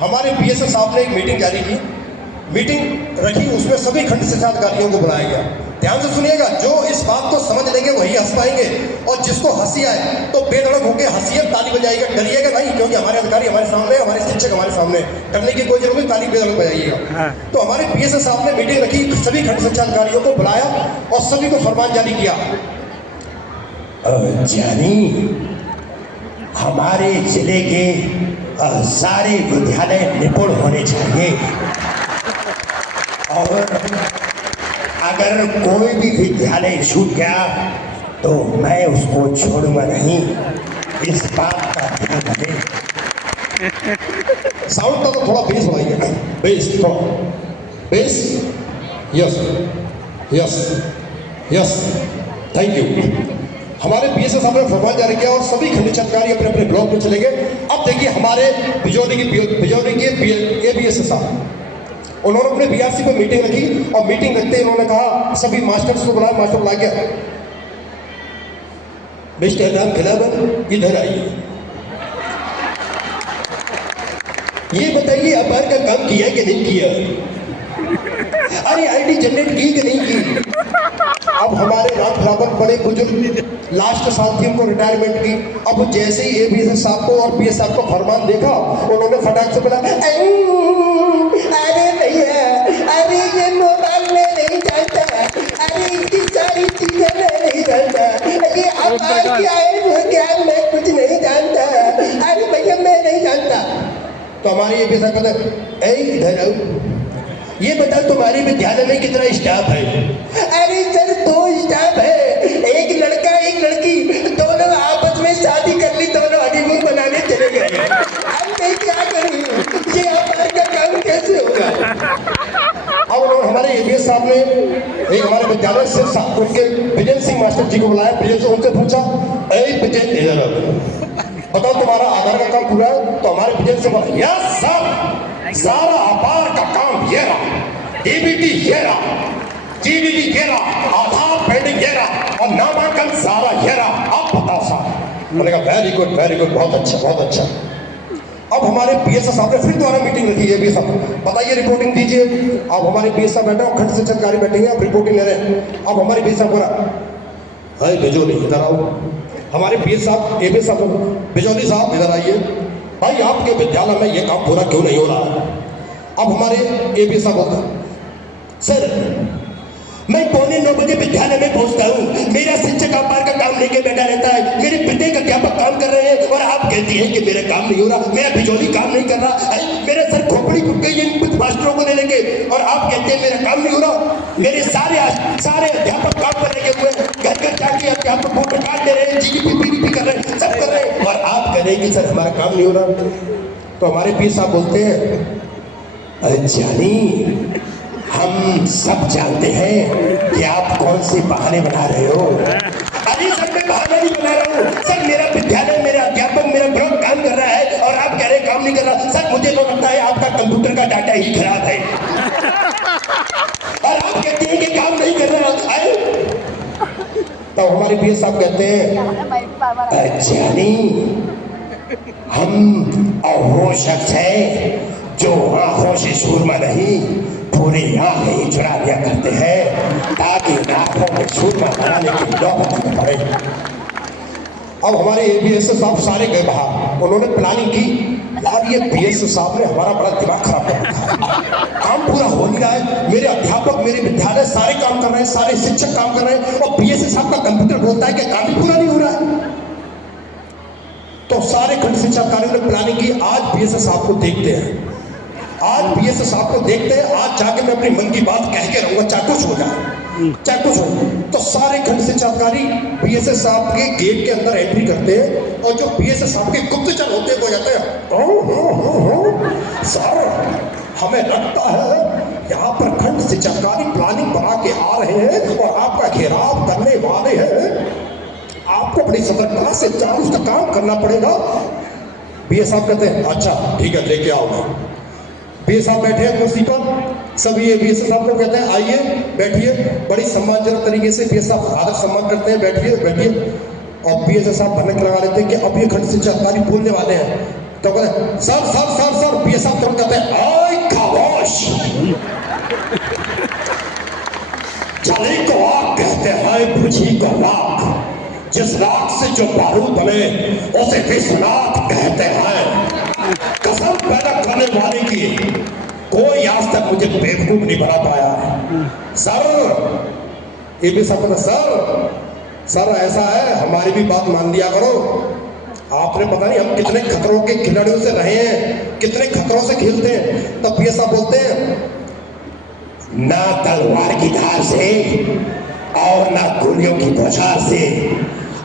हमारे बीएसएफ साहब ने एक मीटिंग जारी की, मीटिंग रखी, उसमें सभी खंड शिक्षा अधिकारियों को बुलाया गया। ध्यान से सुनिएगा, जो इस बात को समझ लेंगे वही हंस पाएंगे, और जिसको हंसी आए तो बेधड़क होकर हंसिए, ताली बजाइएगा, डरिएगा नहीं, क्योंकि हमारे अधिकारी हमारे सामने, हमारे शिक्षक हमारे सामने, डरने की कोई जरूरत नहीं, ताली बेधड़क बजाइएगा। तो हमारे बीएसएफ साहब ने मीटिंग रखी, सभी खंड शिक्षा अधिकारियों को बुलाया और सभी को फरमान जारी किया। जानी, हमारे जिले के सारे विद्यालय निपुण होने चाहिए, और अगर कोई भी विद्यालय छूट गया तो मैं उसको छोड़ूंगा नहीं, इस बात का ध्यान रखें। साउंड का तो थोड़ा बेस बढ़ाइए, बेस थोड़ा, base, yes yes yes, thank you. हमारे बीएसएफ साहब ने फरमान जारी किया और सभी खंड अधिकारी अपने अपने ब्लॉक में चले गए। अब देखिए हमारे बिजौली के एबीएस साहब, उन्होंने अपने बीआरसी पर मीटिंग रखी, और मीटिंग रखते ही उन्होंने कहा सभी मास्टर्स को बुलाया। मास्टर बुला गया, मिस्टर राम खिलावन इधर आइए, ये बताइए अपार का काम किया कि नहीं किया, अरे आईडी जनरेट की कि नहीं की। अब हमारे राम खिलावन बड़े बुजुर्ग, लास्ट साल थी उनको रिटायरमेंट की। अब जैसे ही एबीएस साहब को और बीएस साहब को फरमान देखा, उन्होंने फटाक से बोला, अरे नहीं है, अरे ये मोबाइल में नहीं जानता, अरे इतनी सारी चीजें मैं नहीं जानता, ये अपार क्या है वो क्या मैं कुछ नहीं जानता, अरे भैया मैं नहीं जानता। तो हमारे एबीएस साहब कहते, इधर आओ, ये बता तुम्हारे विद्यालय में कितना स्टाफ है। अरे सर 2 स्टाफ है, एक लड़का एक लड़की, दोनों आपस में शादी कर ली, दोनों हनीमून बनाने चले गए। अब मैं क्या करूं, ये अपार का काम कैसे होगा। अब हमारे एबीएस साहब ने एक हमारे विद्यालय से उनके विजय सिंह मास्टर जी को बुलाया। विजय से उनसे पूछा, विजय इधर बताओ तुम्हारा आधार का काम पूरा है। तो हमारे विजय से बोला, यस सर, सारा अपार का काम ये रहा, डीबीटी ये रहा, जीडीडी ये रहा, आधार पेंडिंग ये रहा, और नामांकन सारा ये रहा, आप बताओ साहब। मैंने कहा वेरी गुड, बहुत अच्छा बहुत अच्छा। अब हमारे बीएसएफ साहब ने फिर दोबारा मीटिंग रखी है। बीएसएफ बताइए, रिपोर्टिंग दीजिए। अब हमारे बीएसएफ बैठे और खंड शिक्षा अधिकारी बैठेंगे, अब रिपोर्टिंग ले रहे हैं। अब हमारे बीएसएफ बोला, हाय बिजौली इधर आओ। हमारे बीएस साहब एबीएस साहब, बिजौली साहब इधर आइए, भाई आपके विद्यालय में ये काम पूरा क्यों नहीं हो रहा है। अब हमारे एबीएस साहब बोलते, सर मैं 8:45 बजे विद्यालय में पहुंचता हूँ, मेरा शिक्षक अपार का काम लेके बैठा रहता है, मेरे प्रत्येक अध्यापक काम कर रहे हैं, और आप कहती हैं कि मेरा काम नहीं हो रहा, मेरा बिजौली काम नहीं कर रहा, मेरे सर खोपड़ी फूट गई है कुछ मास्टरों को ले लेंगे, और आप कहते हैं मेरा काम नहीं हो रहा। मेरे सारे अध्यापक काम पर लगे हुए, घर घर जाके अध्यापक फोटो काट ले रहे हैं, जीडीपी कर रहे हैं, सब कर रहे हैं, और आप कह रहे हैं कि सर हमारा काम नहीं हो रहा। तो हमारे पीर साहब बोलते हैं, जानी हम सब जानते हैं कि आप कौन से बहाने बना रहे हो। अरे सर मैं बहाना नहीं बना रहा हूँ सर, मेरा विद्यालय, मेरा अध्यापक, मेरा ब्लॉक काम कर रहा है, और आप कह रहे काम नहीं कर रहा। सर मुझे तो लगता है आपका कंप्यूटर का डाटा ही खराब है, और आप कहते हैं कि काम नहीं कर रहा है। तो हमारे पीर साहब कहते हैं, जानी हम वो शख्स है जो आंखों से सूरमा नहीं, पूरे आंखें ही चुरा लिया करते हैं, ताकि आंखों में सूरमा बनाने की नौबत न पड़े। अब हमारे एबीएस साहब सारे गए बाहर, उन्होंने प्लानिंग की, यार ये बीएस साहब ने हमारा बड़ा दिमाग खराब कर रखा है, काम पूरा हो नहीं रहा है, मेरे अध्यापक, मेरे विद्यालय सारे काम कर रहे हैं, सारे शिक्षक काम कर रहे हैं, और बीएस साहब का कंप्यूटर बोलता है कि काम ही पूरा नहीं हो रहा है। तो सारे खंड शिक्षा अधिकारियों ने प्लानिंग की, आज बीएस साहब को देखते हैं, आज बीएस साहब को देखते हैं, आज जाके मैं अपनी मन की बात कह के रहूंगा, चाहे कुछ हो जाए, चाहे कुछ हो। तो सारे खंड शिक्षा अधिकारी बीएस साहब के गेट के अंदर एंट्री करते हैं, और जो बीएस साहब के गुप्तचर होते हैं वो जाते हैं, सर हमें लगता है यहाँ पर खंड शिक्षा अधिकारी प्लानिंग बना के आ रहे हैं और आपका घेराव करने वाले हैं, आपको बड़ी सतर्कता से उसका काम करना पड़ेगा। बीएस साहब कहते हैं, अच्छा ठीक है लेके आओ। बीएस साहब बैठे हैं कुर्सी पर, सभी बीएस साहब को कहते हैं आइए बैठिए, बड़ी सम्मानजनक तरीके से बीएस साहब आदर सम्मान करते हैं, बैठिए बैठिए। और बीएस साहब भनक लगा लेते हैं कि अब ये खंड शिक्षा अधिकारी बोलने वाले हैं। तो कहते हैं sir sir sir sir, BS साहब कहते हैं आय खामोश, जली को आग कहते हैं, बुझी को राख, जिस राख से जो बारूद बने उसे विश्वनाथ कहते हैं। कसम पैदा करने वाले की कोई आज तक मुझे बेवकूफ नहीं बना पाया। सर ये भी सब सर ऐसा है, हमारी भी बात मान लिया करो। आपने पता नहीं हम कितने खतरों के खिलाड़ियों से रहे हैं, कितने खतरों से खेलते हैं, तब ये सब बोलते हैं ना तलवार की धार से और ना गोलियों की बौछार से,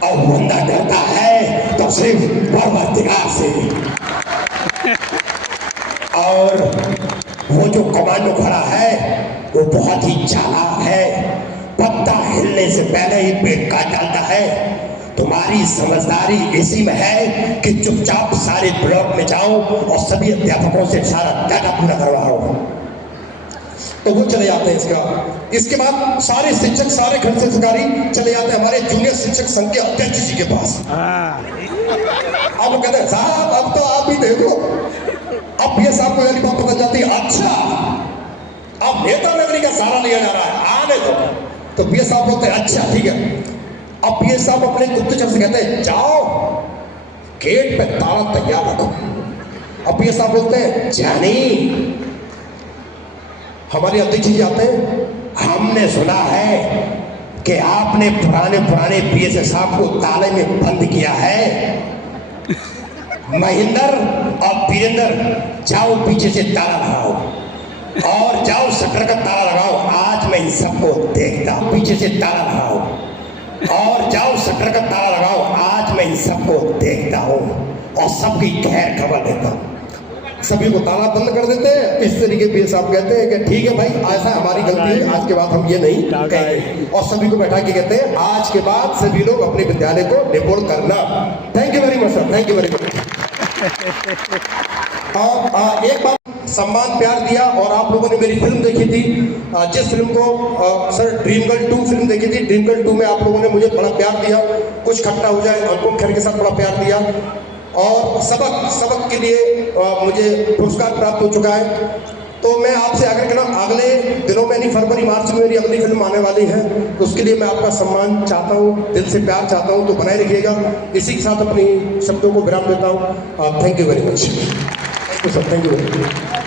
और बंदा डरता है तो सिर्फ परवरदिगार से। और वो जो कमांडो खड़ा है वो बहुत ही चालाक है, पत्ता हिलने से पहले ही पेट काट डालता है। तुम्हारी समझदारी इसी में है कि चुपचाप सारे ब्लॉक में जाओ और सभी अध्यापकों से सारा डाटा पूरा करवाओ। तो वो चले जाते हैं। इसके बाद सारे शिक्षक, सारे खंड शिक्षकारी चले जाते हैं हमारे जूनियर शिक्षक संघ के अध्यक्ष जी के पास। अब वो कहते हैं साहब अब तो आप भी देखो। अब ये साहब को पहली बात पता जाती है, अच्छा अब नेता नगरी का सारा लिया जा रहा है, आने दो। तो पीए साहब बोलते हैं अच्छा ठीक है। अब पीए साहब अपने गुप्तचर से कहते हैं जाओ गेट पे ताला तैयार रखो। अब पीए साहब बोलते हैं जानी, हमारे अध्यक्ष जी आते हैं, हमने सुना है कि आपने पुराने पीए साहब को ताले में बंद किया है। महेंद्र और वीरेंद्र जाओ पीछे से ताला लगाओ और जाओ शटर का ताला लगाओ। आज मैं इन सबको देखता हूं, पीछे से ताला लगाओ और जाओ शटर का ताला लगाओ। आज मैं इन सबको देखता हूं और सबकी खैर खबर देता हूं। सभी को ताला बंद कर देते हैं। इस तरीके पे साहब कहते हैं कि ठीक है भाई ऐसा हमारी गलती है, आज के बाद हम ये नहीं कहेंगे। और सभी को बैठा के कहते हैं आज के बाद सभी लोग अपने विद्यालय को रिपोर्ट करना। Thank you very much sir, thank you very much. एक बार सम्मान प्यार दिया और आप लोगों ने मेरी फिल्म देखी थी, जिस फिल्म को सर ड्रीम गर्ल 2 फिल्म देखी थी। ड्रीम गर्ल 2 में आप लोगों ने मुझे बड़ा प्यार दिया, कुछ खट्टा हो जाए अनुपम खेर के साथ बड़ा प्यार दिया और सबक के लिए मुझे पुरस्कार प्राप्त हो चुका है। तो मैं आपसे आग्रह कर रहा हूँ अगले दिनों में, नहीं फरवरी मार्च में मेरी अगली फिल्म आने वाली है, तो उसके लिए मैं आपका सम्मान चाहता हूँ, दिल से प्यार चाहता हूँ, तो बनाए रखिएगा। इसी के साथ अपनी शब्दों को विराम देता हूँ। Thank you very much sir, thank you very much.